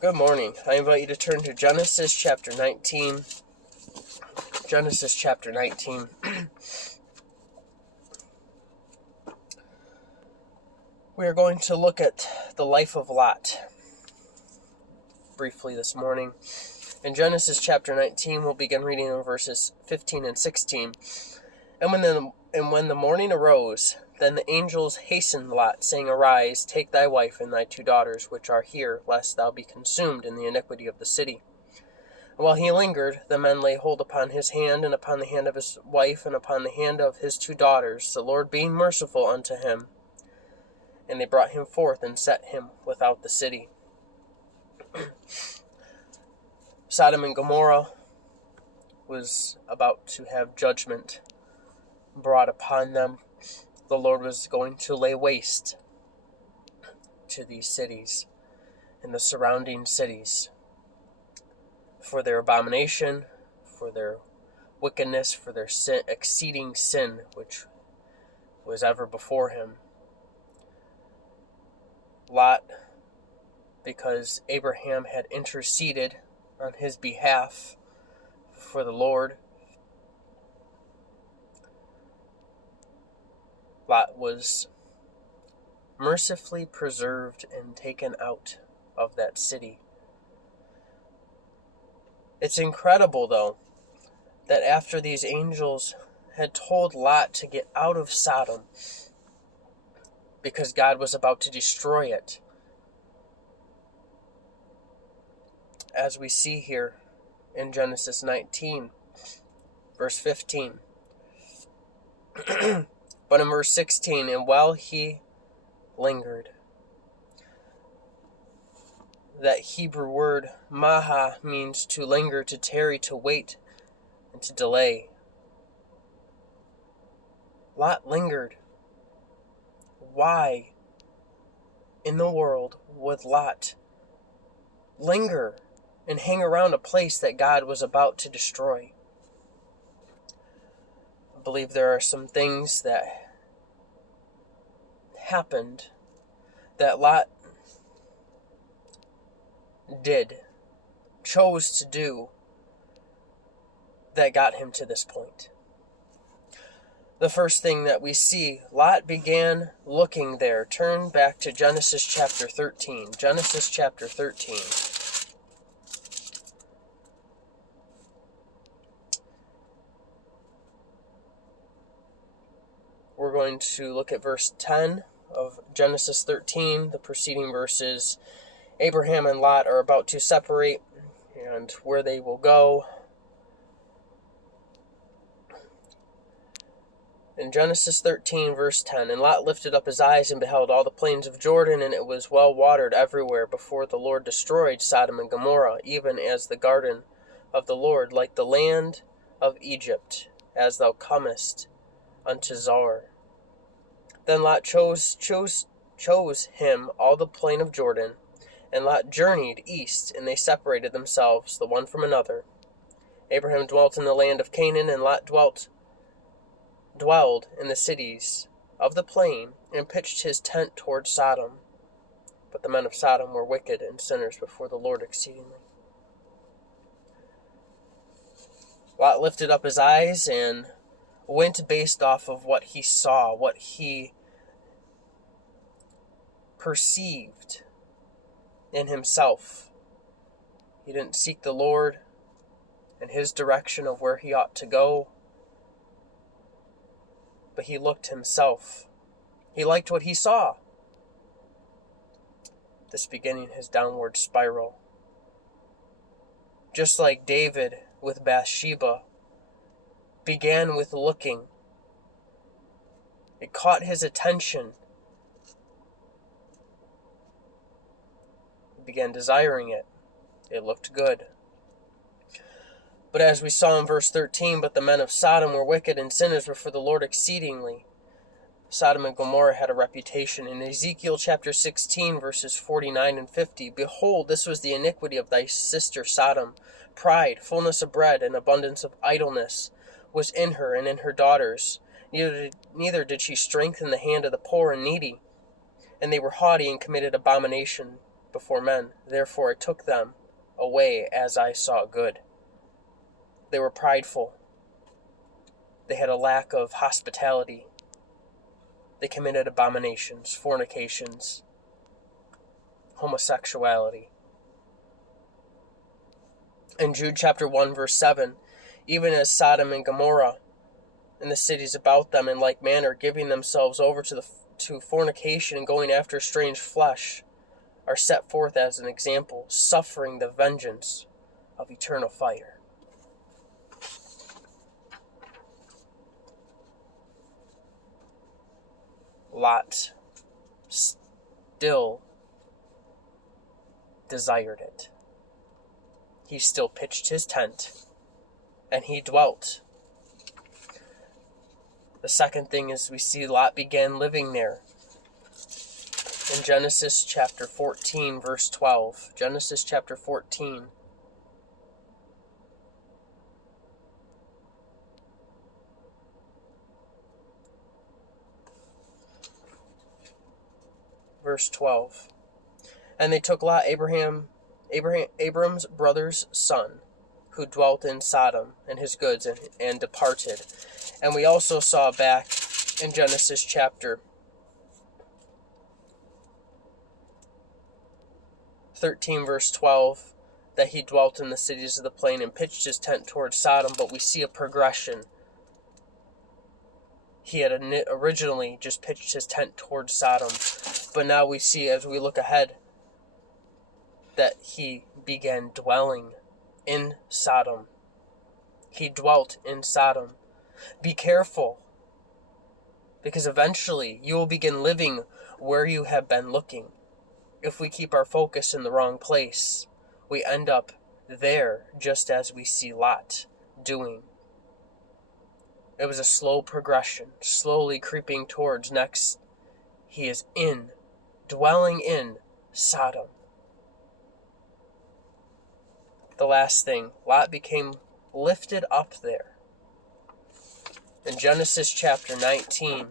Good morning. I invite you to turn to Genesis chapter 19. Genesis chapter 19. We are going to look at the life of Lot briefly this morning. In Genesis chapter 19, we'll begin reading in verses 15 and 16. And when the morning arose, then the angels hastened Lot, saying, Arise, take thy wife and thy 2 daughters, which are here, lest thou be consumed in the iniquity of the city. And while he lingered, the men laid hold upon his hand, and upon the hand of his wife, and upon the hand of his 2 daughters, the Lord being merciful unto him. And they brought him forth, and set him without the city. Sodom and Gomorrah was about to have judgment brought upon them. The Lord was going to lay waste to these cities and the surrounding cities for their abomination, for their wickedness, for their sin, exceeding sin, which was ever before him. Lot, because Abraham had interceded on his behalf for the Lord, Lot was mercifully preserved and taken out of that city. It's incredible, though, that after these angels had told Lot to get out of Sodom because God was about to destroy it, as we see here in Genesis 19, verse 15. But in verse 16, and while he lingered, that Hebrew word maha means to linger, to tarry, to wait, and to delay. Lot lingered. Why in the world would Lot linger and hang around a place that God was about to destroy? I believe there are some things that happened that Lot chose to do, that got him to this point. The first thing that we see, Lot began looking there. Turn back to Genesis chapter 13. Genesis chapter 13. We're going to look at verse 10 of Genesis 13. The preceding verses, Abraham and Lot are about to separate, and where they will go. In Genesis 13, verse 10, And Lot lifted up his eyes and beheld all the plains of Jordan, and it was well watered everywhere before the Lord destroyed Sodom and Gomorrah, even as the garden of the Lord, like the land of Egypt, as thou comest unto Zoar. Then Lot chose him all the plain of Jordan, and Lot journeyed east, and they separated themselves the one from another. Abraham dwelt in the land of Canaan, and Lot dwelled in the cities of the plain, and pitched his tent toward Sodom. But the men of Sodom were wicked and sinners before the Lord exceedingly. Lot lifted up his eyes and went based off of what he saw, what he perceived in himself. He didn't seek the Lord and his direction of where he ought to go, but he looked himself. He liked what he saw. This beginning his downward spiral. Just like David with Bathsheba began with looking. It caught his attention. He began desiring it. It looked good. But as we saw in verse 13, but the men of Sodom were wicked and sinners before the Lord exceedingly. Sodom and Gomorrah had a reputation. In Ezekiel chapter 16, verses 49 and 50, Behold, this was the iniquity of thy sister Sodom. Pride, fullness of bread, and abundance of idleness was in her and in her daughters. Neither did she strengthen the hand of the poor and needy. And they were haughty and committed abomination. before men. Therefore I took them away as I saw good. They were prideful. They had a lack of hospitality. They committed abominations, fornications, homosexuality. In Jude chapter 1, verse 7, even as Sodom and Gomorrah and the cities about them in like manner, giving themselves over to fornication and going after strange flesh, are set forth as an example, suffering the vengeance of eternal fire. Lot still desired it. He still pitched his tent, and he dwelt. The second thing is we see Lot began living there. In Genesis chapter 14, verse 12. Genesis chapter 14. Verse 12. And they took Lot, Abram's brother's son, who dwelt in Sodom, and his goods, and departed. And we also saw back in Genesis chapter 13, verse 12, that he dwelt in the cities of the plain and pitched his tent towards Sodom, but we see a progression. He had originally just pitched his tent towards Sodom, but now we see, as we look ahead, that he began dwelling in Sodom. He dwelt in Sodom. Be careful, because eventually you will begin living where you have been looking. If we keep our focus in the wrong place, we end up there, just as we see Lot doing. It was a slow progression, slowly creeping towards. Next, he is dwelling in Sodom. The last thing, Lot became lifted up there. In Genesis chapter 19,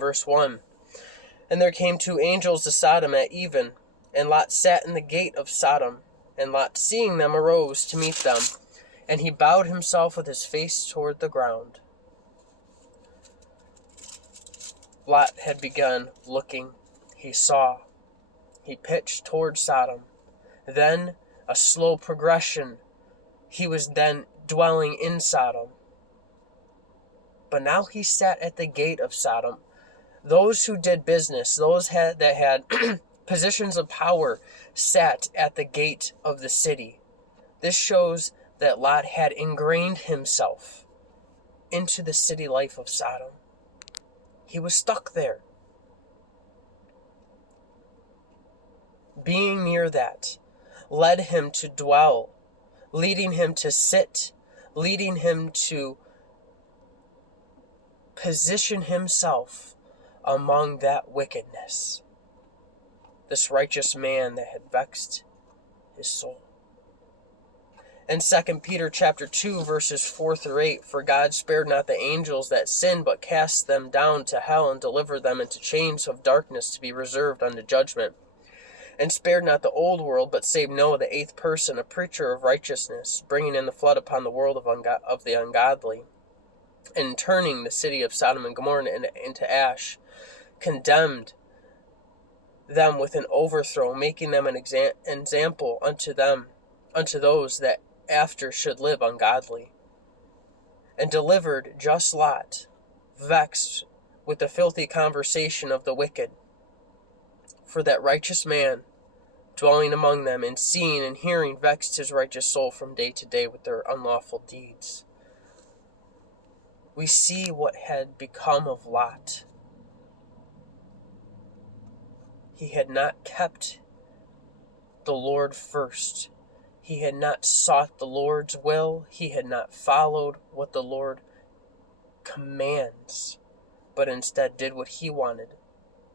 verse 1, and there came two angels to Sodom at even, and Lot sat in the gate of Sodom, and Lot, seeing them, arose to meet them, and he bowed himself with his face toward the ground. Lot had begun looking. He saw. He pitched toward Sodom. Then a slow progression. He was then dwelling in Sodom. But now he sat at the gate of Sodom. Those who did business, those that had positions of power, sat at the gate of the city. This shows that Lot had ingrained himself into the city life of Sodom. He was stuck there. Being near that led him to dwell, leading him to sit, leading him to position himself among that wickedness. This righteous man that had vexed his soul. In 2 Peter chapter 2, verses 4 through 8, for God spared not the angels that sinned, but cast them down to hell and delivered them into chains of darkness to be reserved unto judgment. And spared not the old world, but saved Noah, the eighth person, a preacher of righteousness, bringing in the flood upon the world of the ungodly, and turning the city of Sodom and Gomorrah into ash, condemned them with an overthrow, making them an example unto those that after should live ungodly, and delivered just Lot, vexed with the filthy conversation of the wicked. For that righteous man, dwelling among them, and seeing and hearing, vexed his righteous soul from day to day with their unlawful deeds. We see what had become of Lot. He had not kept the Lord first. He had not sought the Lord's will. He had not followed what the Lord commands, but instead did what he wanted,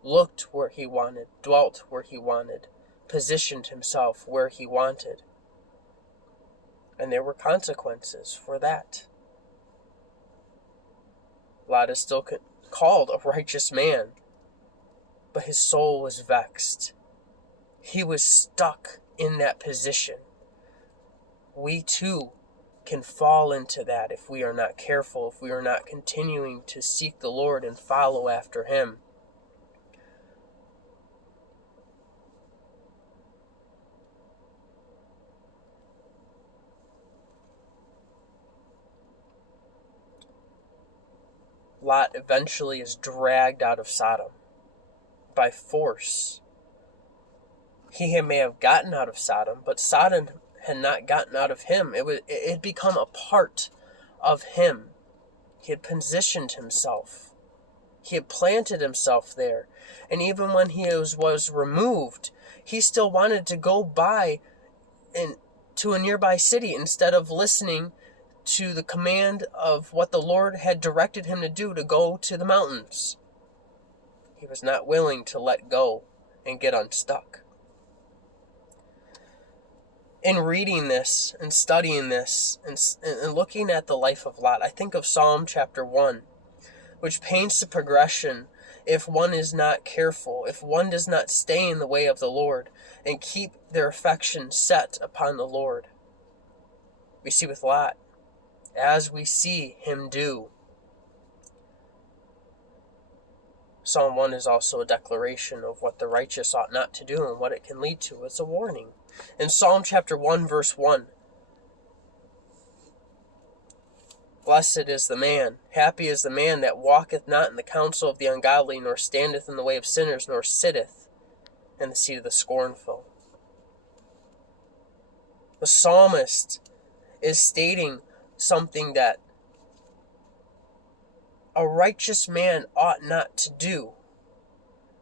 looked where he wanted, dwelt where he wanted, positioned himself where he wanted. And there were consequences for that. Lot is still called a righteous man, but his soul was vexed. He was stuck in that position. We too can fall into that if we are not careful, if we are not continuing to seek the Lord and follow after him. Lot eventually is dragged out of Sodom by force. He may have gotten out of Sodom, but Sodom had not gotten out of him. It had become a part of him. He had positioned himself. He had planted himself there. And even when he was removed, he still wanted to go by to a nearby city instead of listening to the command of what the Lord had directed him to do, to go to the mountains. He was not willing to let go and get unstuck. In reading this and studying this and looking at the life of Lot, I think of Psalm chapter 1, which paints the progression if one is not careful, if one does not stay in the way of the Lord and keep their affection set upon the Lord. We see with Lot, as we see him do. Psalm 1 is also a declaration of what the righteous ought not to do and what it can lead to. It's a warning. In Psalm chapter 1, verse 1, blessed is the man, happy is the man that walketh not in the counsel of the ungodly, nor standeth in the way of sinners, nor sitteth in the seat of the scornful. The psalmist is stating something that a righteous man ought not to do.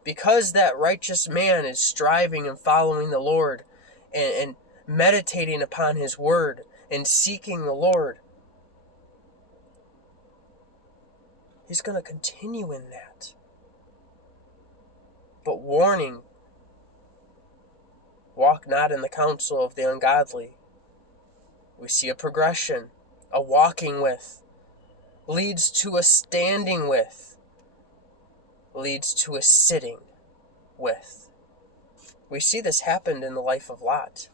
Because that righteous man is striving and following the Lord and meditating upon his word and seeking the Lord, he's going to continue in that. But warning, walk not in the counsel of the ungodly. We see a progression. A walking with leads to a standing with, leads to a sitting with. We see this happened in the life of Lot.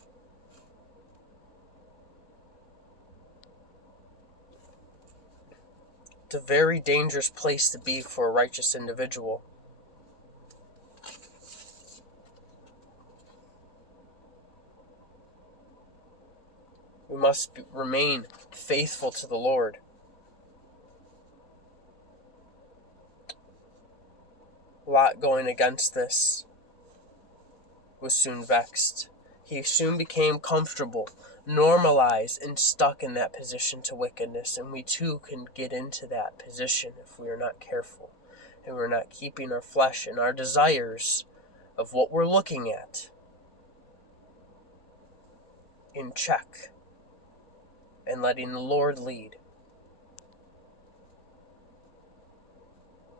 It's a very dangerous place to be for a righteous individual. We must remain faithful to the Lord. Lot, going against this, was soon vexed. He soon became comfortable, normalized, and stuck in that position to wickedness. And we too can get into that position if we are not careful and we're not keeping our flesh and our desires of what we're looking at in check and letting the Lord lead.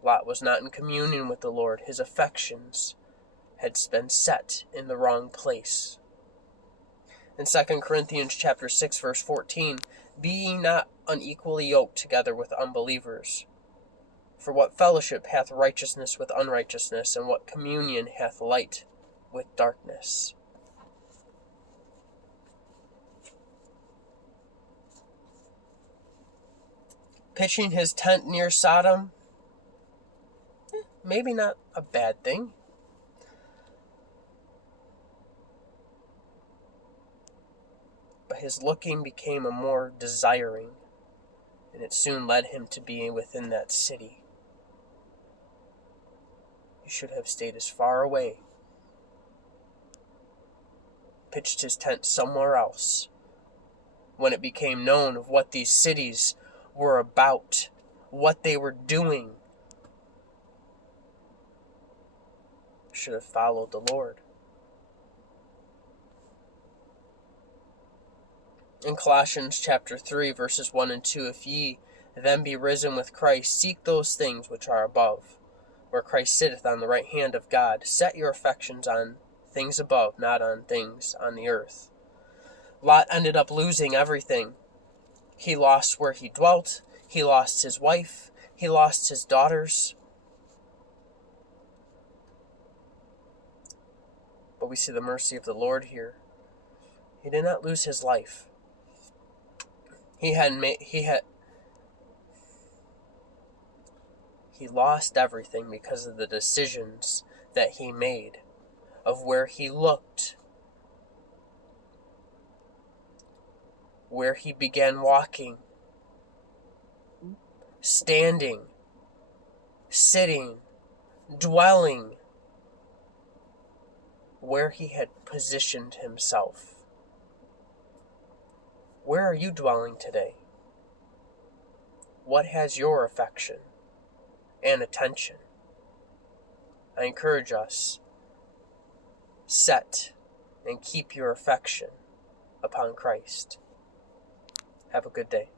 Lot was not in communion with the Lord. His affections had been set in the wrong place. In 2 Corinthians chapter 6, verse 14, be ye not unequally yoked together with unbelievers. For what fellowship hath righteousness with unrighteousness, and what communion hath light with darkness? Pitching his tent near Sodom, maybe not a bad thing. But his looking became a more desiring, and it soon led him to being within that city. He should have stayed as far away, pitched his tent somewhere else. When it became known of what these cities were about, what they were doing, should have followed the Lord. In Colossians chapter 3, verses 1 and 2, if ye then be risen with Christ, seek those things which are above, where Christ sitteth on the right hand of God. Set your affections on things above, not on things on the earth. Lot ended up losing everything. He lost where he dwelt. He lost his wife. He lost his daughters. But we see the mercy of the Lord here. He did not lose his life. He lost everything because of the decisions that he made, of where he looked, where he began walking, standing, sitting, dwelling, where he had positioned himself. Where are you dwelling today? What has your affection and attention? I encourage us, set and keep your affection upon Christ. Have a good day.